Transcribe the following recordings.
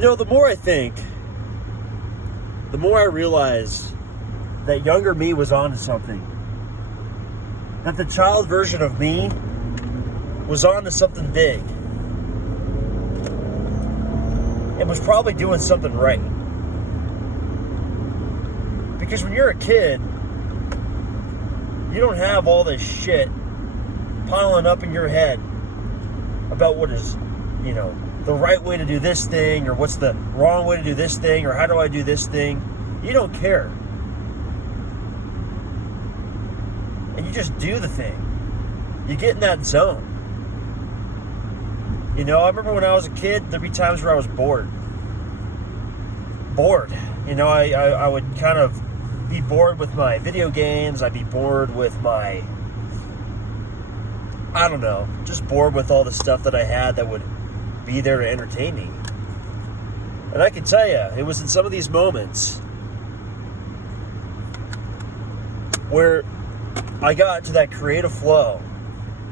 The more I think, the more I realize that younger me was onto something. That the child version of me was onto something big. And was probably doing something right. Because when you're a kid, you don't have all this shit piling up in your head about what is, the right way to do this thing, or what's the wrong way to do this thing, or how do I do this thing. You don't care. And you just do the thing. You get in that zone. I remember when I was a kid, there'd be times where I was bored. I would kind of be bored with my video games. I'd be bored with my, just bored with all the stuff that I had that would be there to entertain me. And I can tell you, it was in some of these moments where I got to that creative flow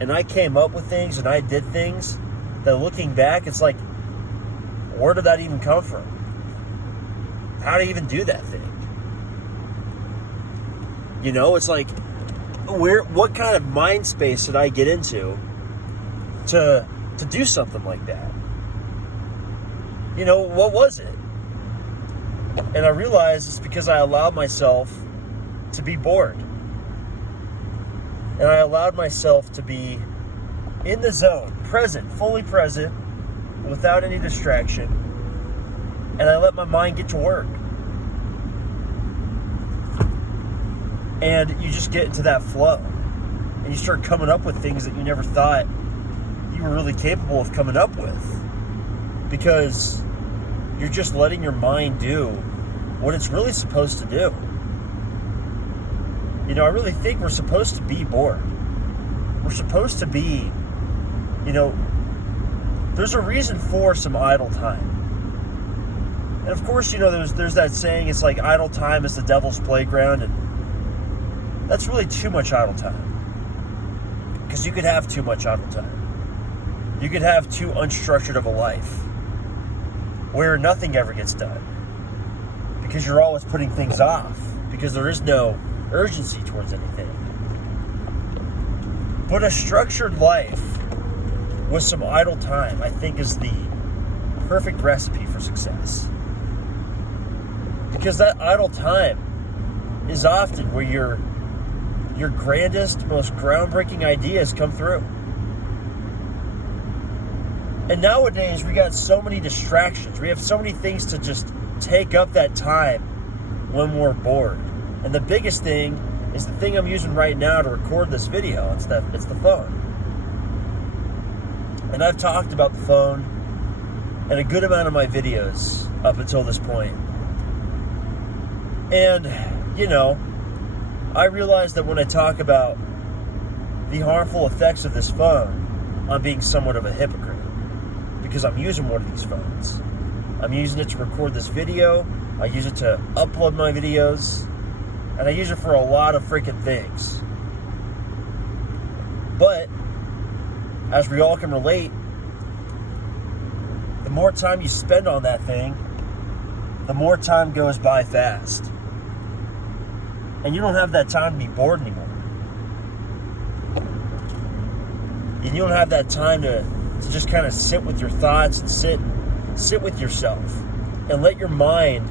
and I came up with things and I did things that, looking back, it's like, where did that even come from? How do you even do that thing? It's like, what kind of mind space did I get into to do something like that? What was it? And I realized it's because I allowed myself to be bored. And I allowed myself to be in the zone, present, fully present, without any distraction. And I let my mind get to work. And you just get into that flow. And you start coming up with things that you never thought you were really capable of coming up with. Because you're just letting your mind do what it's really supposed to do. I really think we're supposed to be bored. We're supposed to be, there's a reason for some idle time. And of course, there's that saying, it's like idle time is the devil's playground, and that's really too much idle time. Because you could have too much idle time. You could have too unstructured of a life where nothing ever gets done. Because you're always putting things off. Because there is no urgency towards anything. But a structured life with some idle time, I think, is the perfect recipe for success. Because that idle time is often where your grandest, most groundbreaking ideas come through. And nowadays, we got so many distractions. We have so many things to just take up that time when we're bored. And the biggest thing is the thing I'm using right now to record this video. It's the phone. And I've talked about the phone in a good amount of my videos up until this point. And, I realize that when I talk about the harmful effects of this phone, I'm being somewhat of a hypocrite. Because I'm using one of these phones. I'm using it to record this video. I use it to upload my videos. And I use it for a lot of freaking things. But, as we all can relate, the more time you spend on that thing, the more time goes by fast. And you don't have that time to be bored anymore. And you don't have that time to just kind of sit with your thoughts and sit with yourself and let your mind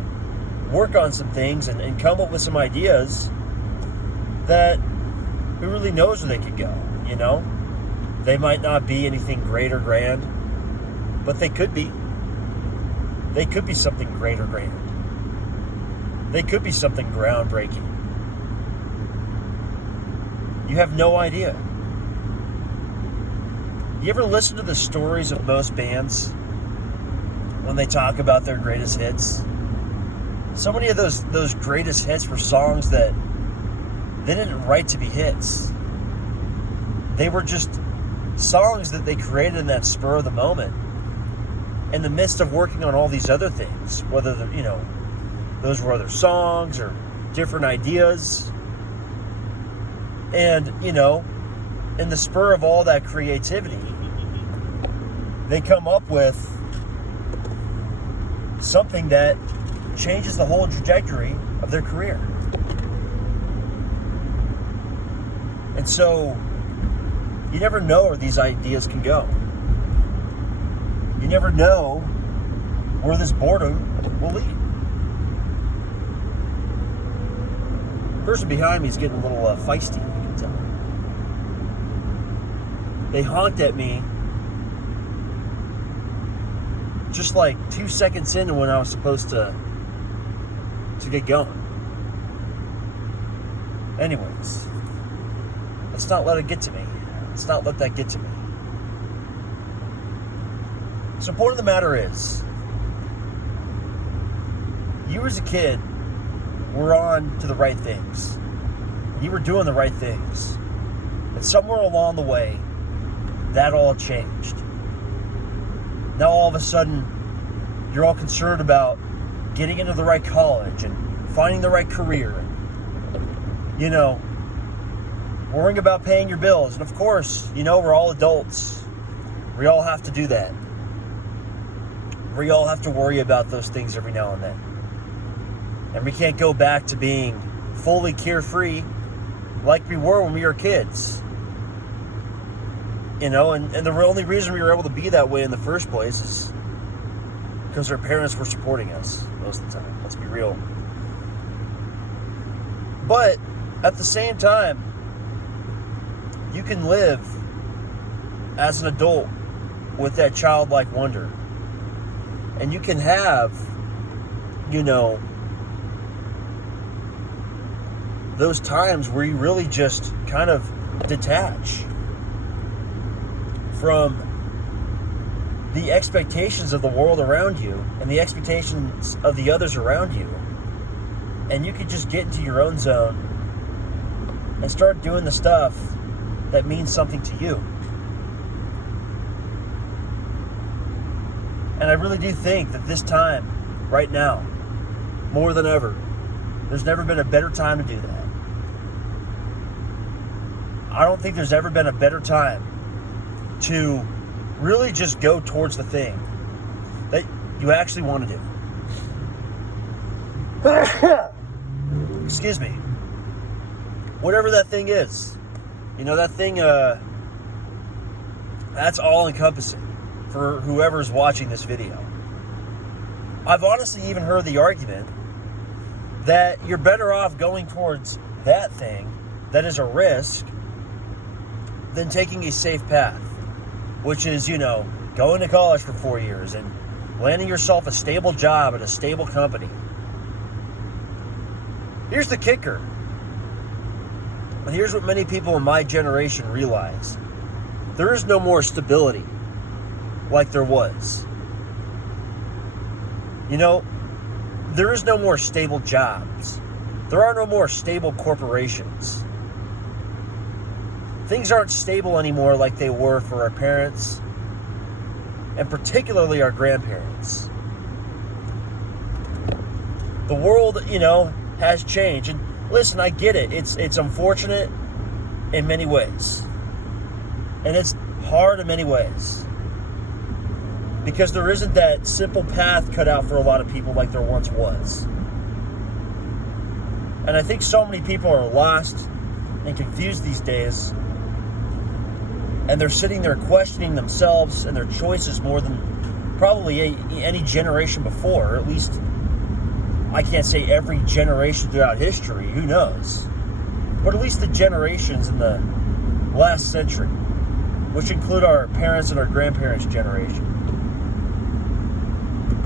work on some things and come up with some ideas that who really knows where they could go, They might not be anything great or grand, but they could be. They could be something great or grand. They could be something groundbreaking. You have no idea. You ever listen to the stories of most bands when they talk about their greatest hits? So many of those greatest hits were songs that they didn't write to be hits. They were just songs that they created in that spur of the moment, in the midst of working on all these other things, whether those were other songs or different ideas. And, in the spur of all that creativity, they come up with something that changes the whole trajectory of their career. And so you never know where these ideas can go. You never know where this boredom will lead. The person behind me is getting a little feisty, you can tell. They honked at me just like 2 seconds into when I was supposed to get going. Anyways, let's not let it get to me. Let's not let that get to me. So the point of the matter is, you as a kid were on to the right things. You were doing the right things. And somewhere along the way, that all changed. Now all of a sudden, you're all concerned about getting into the right college and finding the right career. And, you know, worrying about paying your bills. And of course, you know, we're all adults. We all have to do that. We all have to worry about those things every now and then. And we can't go back to being fully carefree like we were when we were kids. You know, and the only reason we were able to be that way in the first place is because our parents were supporting us most of the time. Let's be real. But at the same time, you can live as an adult with that childlike wonder. And you can have, you know, those times where you really just kind of detach from the expectations of the world around you and the expectations of the others around you. And you can just get into your own zone and start doing the stuff that means something to you. And I really do think that this time, right now, more than ever, there's never been a better time to do that. I don't think there's ever been a better time to really just go towards the thing that you actually want to do. Excuse me. Whatever that thing is. You know, that thing, that's all-encompassing for whoever's watching this video. I've honestly even heard the argument that you're better off going towards that thing that is a risk than taking a safe path, which is, you know, going to college for 4 years and landing yourself a stable job at a stable company. Here's the kicker. And here's what many people in my generation realize. There is no more stability like there was. You know, there is no more stable jobs. There are no more stable corporations. Things aren't stable anymore like they were for our parents, and particularly our grandparents. The world, you know, has changed. And listen, I get it. It's unfortunate in many ways. And it's hard in many ways. Because there isn't that simple path cut out for a lot of people like there once was. And I think so many people are lost and confused these days. And they're sitting there questioning themselves and their choices more than probably any generation before. Or at least, I can't say every generation throughout history. Who knows? But at least the generations in the last century, which include our parents and our grandparents' generation.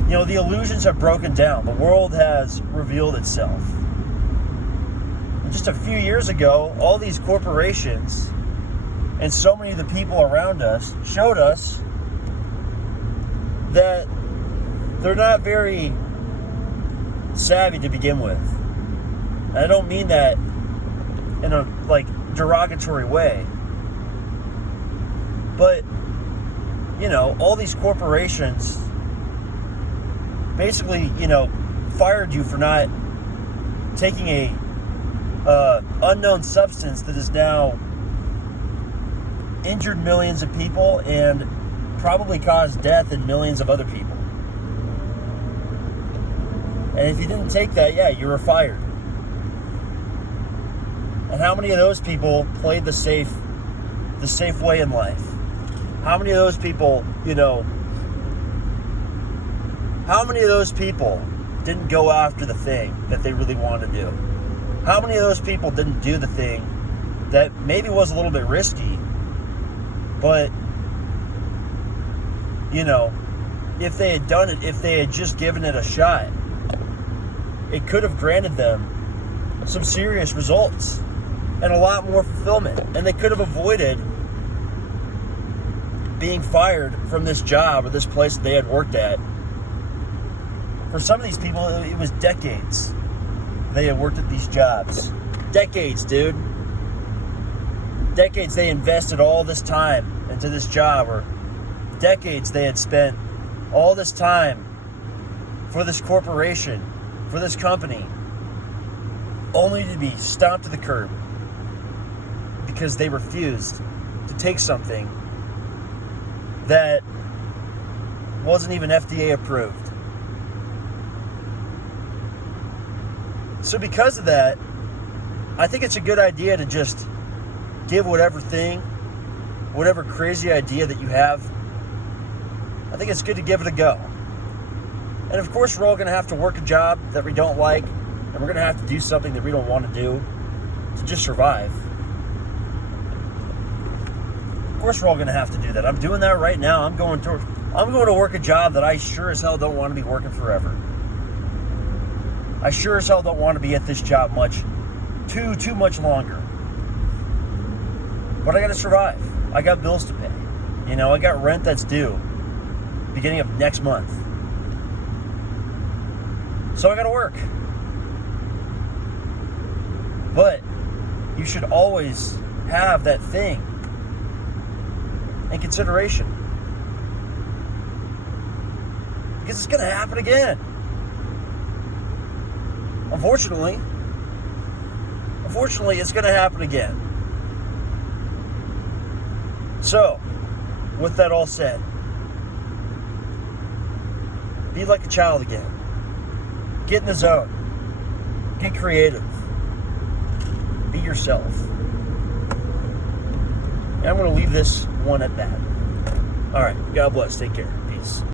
You know, the illusions have broken down. The world has revealed itself. And just a few years ago, all these corporations and so many of the people around us showed us that they're not very savvy to begin with. And I don't mean that in a derogatory way. But, you know, all these corporations basically, you know, fired you for not taking a unknown substance that has now injured millions of people and probably caused death in millions of other people. And if you didn't take that, yeah, you were fired. And how many of those people played the safe way in life? How many of those people, how many of those people didn't go after the thing that they really wanted to do? How many of those people didn't do the thing that maybe was a little bit risky, but, if they had done it, if they had just given it a shot, it could have granted them some serious results and a lot more fulfillment. And they could have avoided being fired from this job or this place that they had worked at. For some of these people, it was decades they had worked at these jobs. Decades, dude. Decades they invested all this time into this job, or decades they had spent all this time for this corporation, for this company, only to be stomped to the curb because they refused to take something that wasn't even FDA approved. So because of that, I think it's a good idea to just give whatever crazy idea that you have, I think it's good to give it a go. And of course, we're all going to have to work a job that we don't like, and we're going to have to do something that we don't want to do to just survive. Of course, we're all going to have to do that. I'm doing that right now. I'm going to work a job that I sure as hell don't want to be working forever. I sure as hell don't want to be at this job too much longer. But I got to survive. I got bills to pay. I got rent that's due beginning of next month. So I got to work. But you should always have that thing in consideration. Because it's going to happen again. Unfortunately, it's going to happen again. So, with that all said, be like a child again. Get in the zone. Get creative. Be yourself. And I'm going to leave this one at that. All right. God bless. Take care. Peace.